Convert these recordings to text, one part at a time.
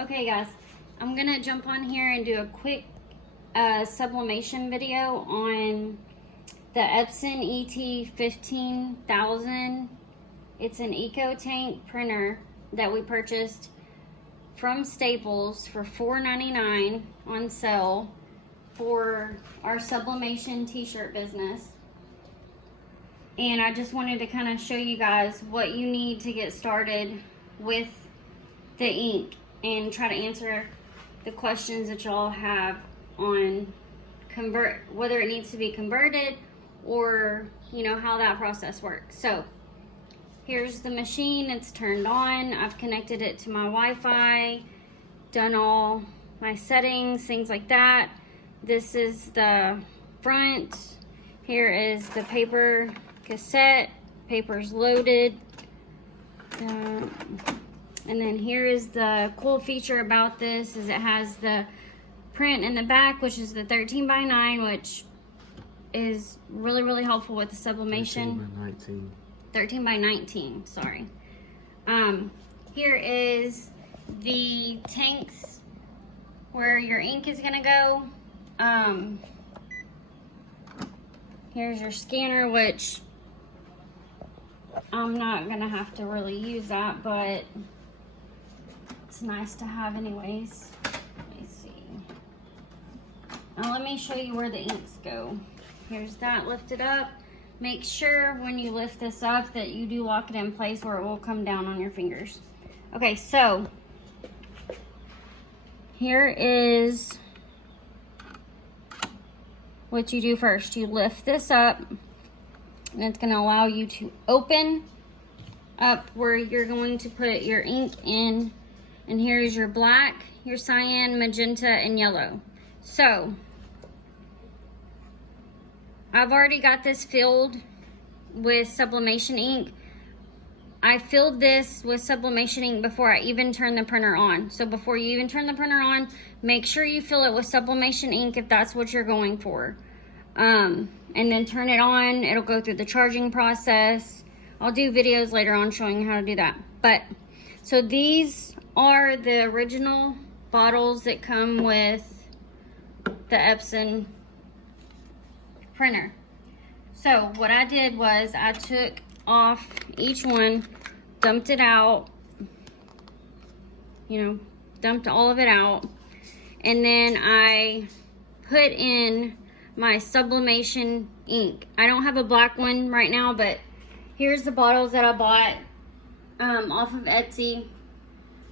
Okay guys, I'm gonna jump on here and do a quick sublimation video on the Epson ET15000. It's an eco tank printer that we purchased from Staples for $4.99 on sale for our sublimation t-shirt business. And I just wanted to kind of show you guys what you need to get started with the ink and try to answer the questions that y'all have on whether it needs to be converted or how that process works. So here's the machine. It's turned on. I've connected it to my Wi-Fi, done all my settings, things like that. This is the front. Here is the paper cassette. Paper's loaded. And then here is the cool feature about this is it has the print in the back, which is the 13x9, which is really helpful with the sublimation. 13x19, sorry. Here is the tanks where your ink is gonna go. Here's your scanner, which I'm not gonna have to really use that, but it's nice to have anyways. Let me see. Now let me show you where the inks go. Here's that lifted up. Make sure when you lift this up that you do lock it in place or it will come down on your fingers. Okay, so here is what you do first. You lift this up and it's going to allow you to open up where you're going to put your ink in. And here is your black, your cyan, magenta, and yellow. So I've already got this filled with sublimation ink. I filled this with sublimation ink before I even turned the printer on. So before you even turn the printer on, make sure you fill it with sublimation ink if that's what you're going for. And then turn it on. It'll go through the charging process. I'll do videos later on showing you how to do that. But so these are the original bottles that come with the Epson printer. So what I did was I took off each one, dumped it out, dumped all of it out, and then I put in my sublimation ink. I don't have a black one right now, but here's the bottles that I bought off of Etsy.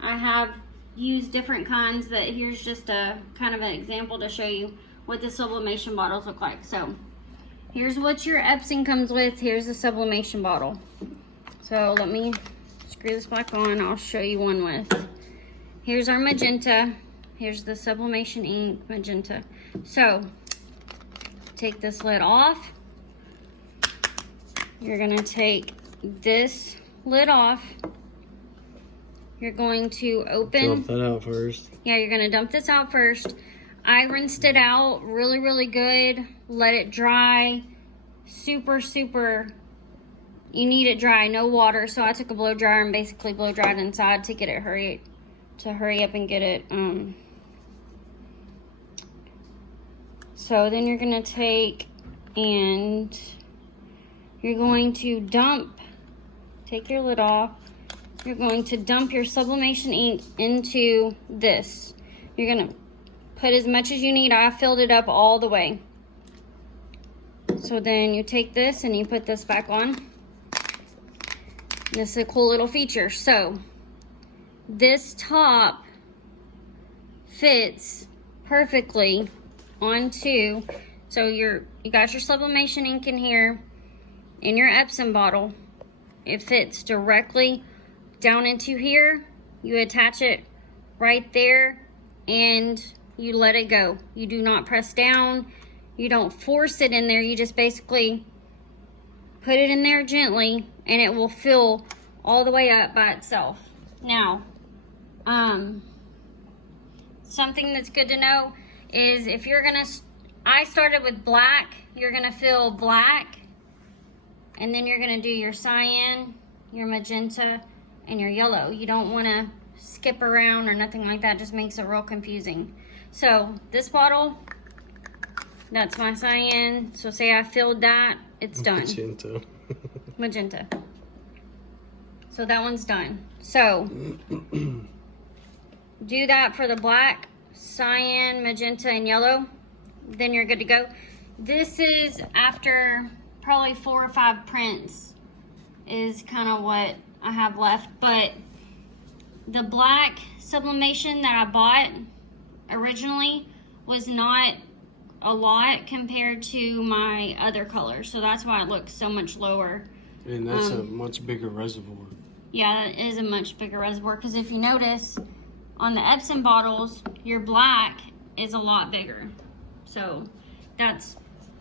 I have used different kinds, but here's just a kind of an example to show you what the sublimation bottles look like. So here's what your Epson comes with. Here's the sublimation bottle. So let me screw this back on. I'll show you one with. Here's our magenta. Here's the sublimation ink, magenta. So take this lid off. You're gonna take this lid off. You're going to open. Dump that out first. Yeah, you're gonna dump this out first. I rinsed it out really good. Let it dry. Super. You need it dry, no water. So I took a blow dryer and basically blow dried inside to get it hurry up and get it. So then you're gonna take and you're going to take your lid off. You're going to dump your sublimation ink into this. You're gonna put as much as you need. I filled it up all the way. So then you take this and you put this back on. This is a cool little feature. So this top fits perfectly onto, so you got your sublimation ink in here in your Epson bottle. It fits directly down into here. You attach it right there and you let it go. You do not press down. You don't force it in there. You just basically put it in there gently and it will fill all the way up by itself. Now, something that's good to know is if you're gonna, I started with black, you're gonna fill black and then you're gonna do your cyan, your magenta, and your yellow. You don't wanna skip around or nothing like that. Just makes it real confusing. So this bottle, that's my cyan. So say I filled that, it's done. Magenta. Magenta. So that one's done. So do that for the black, cyan, magenta, and yellow. Then you're good to go. This is after probably 4 or 5 prints is kind of what I have left. But the black sublimation that I bought originally was not a lot compared to my other colors. So that's why it looks so much lower. And that's a much bigger reservoir. Yeah, it is a much bigger reservoir, because if you notice on the Epsom bottles, your black is a lot bigger. So that's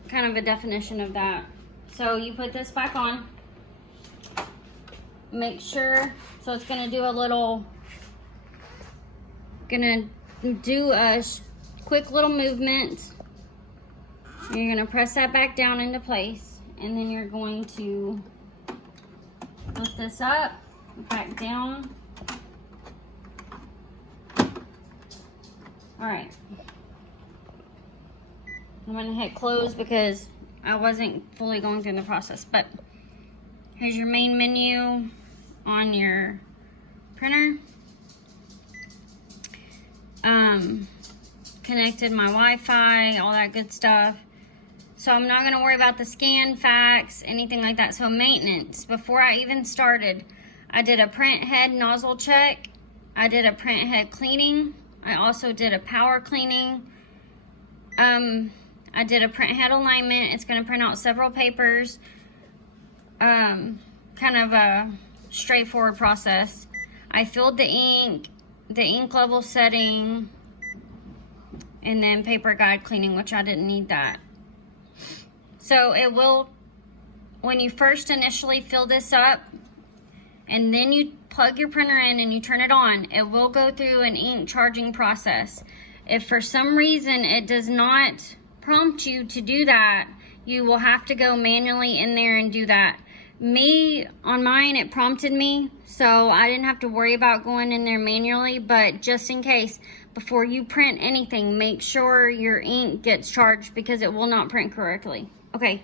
kind of a definition of that. So you put this back on. Make sure, so it's gonna do a quick little movement. You're gonna press that back down into place, and then you're going to lift this up, back down. All right. I'm gonna hit close because I wasn't fully going through the process, but here's your main menu on your printer. Connected my Wi-Fi, all that good stuff. So I'm not gonna worry about the scan, fax, anything like that. So maintenance, before I even started, I did a print head nozzle check. I did a print head cleaning. I also did a power cleaning. I did a print head alignment. It's gonna print out several papers. Kind of a straightforward process. I filled the ink level setting, and then paper guide cleaning, which I didn't need that. So it will, when you first initially fill this up, and then you plug your printer in and you turn it on, it will go through an ink charging process. If for some reason it does not prompt you to do that, you will have to go manually in there and do that. On mine, it prompted me, so I didn't have to worry about going in there manually, but just in case, before you print anything, make sure your ink gets charged, because it will not print correctly. Okay,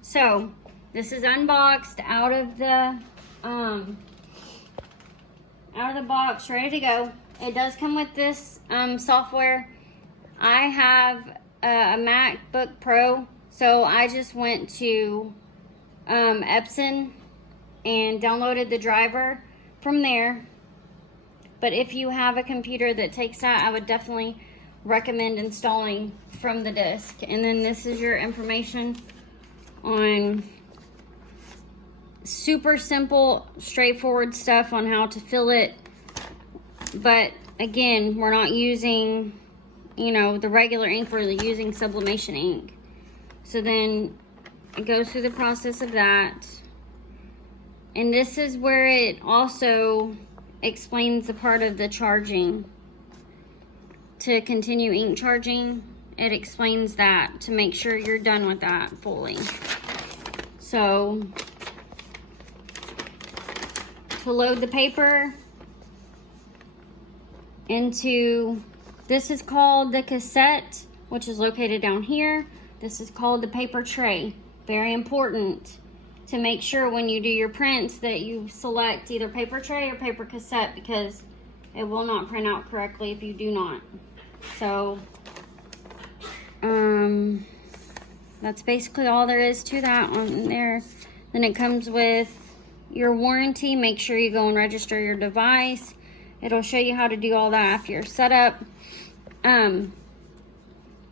so this is unboxed out of the box, ready to go. It does come with this software. I have a MacBook Pro, so I just went to Epson and downloaded the driver from there. But if you have a computer that takes that, I would definitely recommend installing from the disk. And then this is your information on super simple, straightforward stuff on how to fill it. But again, we're not using, the regular ink, we're using sublimation ink. So then it goes through the process of that. And this is where it also explains the part of the charging. To continue ink charging, it explains that to make sure you're done with that fully. So to load the paper into, this is called the cassette, which is located down here. This is called the paper tray. Very important to make sure when you do your prints that you select either paper tray or paper cassette, because it will not print out correctly if you do not. So that's basically all there is to that on there. Then it comes with your warranty. Make sure you go and register your device. It'll show you how to do all that after your setup.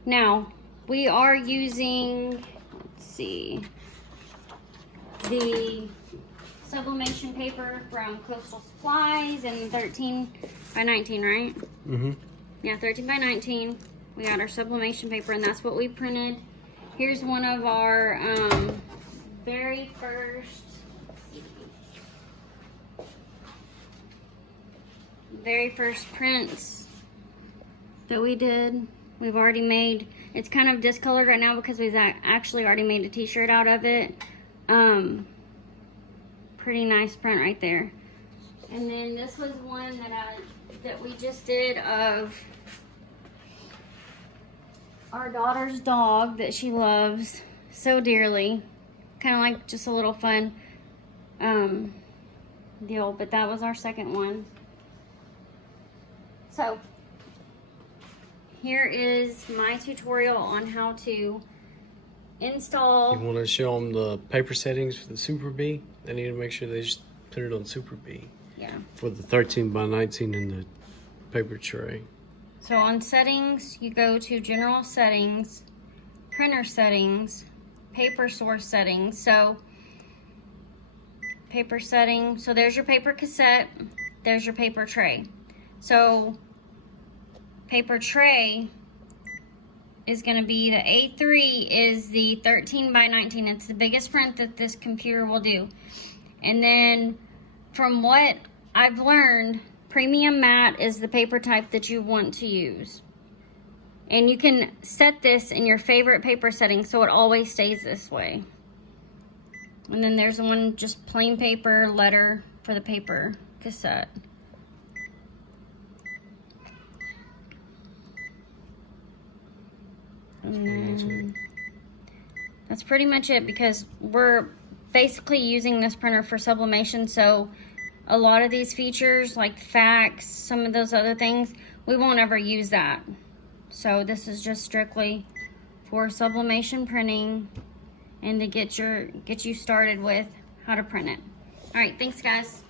Now we are using, let's see, the sublimation paper from Coastal Supplies in 13 by 19, right? Mm-hmm. Yeah, 13 by 19. We got our sublimation paper, and that's what we printed. Here's one of our very first prints that we did. We've already made, it's kind of discolored right now because we've actually already made a t-shirt out of it. Pretty nice print right there. And then this was one that that we just did of our daughter's dog that she loves so dearly. Kind of like just a little fun deal, but that was our second one. So here is my tutorial on how to install. You want to show them the paper settings for the Super B? They need to make sure they just put it on Super B. Yeah. For the 13 by 19 in the paper tray. So on settings, you go to general settings, printer settings, paper source settings. So paper setting, so there's your paper cassette, there's your paper tray. So paper tray is going to be the A3 is the 13 by 19. It's the biggest print that this computer will do. And then from what I've learned, premium matte is the paper type that you want to use. And you can set this in your favorite paper setting so it always stays this way. And then there's one just plain paper letter for the paper cassette. And that's pretty much it, because we're basically using this printer for sublimation, so a lot of these features like fax, some of those other things, we won't ever use that. So this is just strictly for sublimation printing and to get you started with how to print it. All right, thanks guys.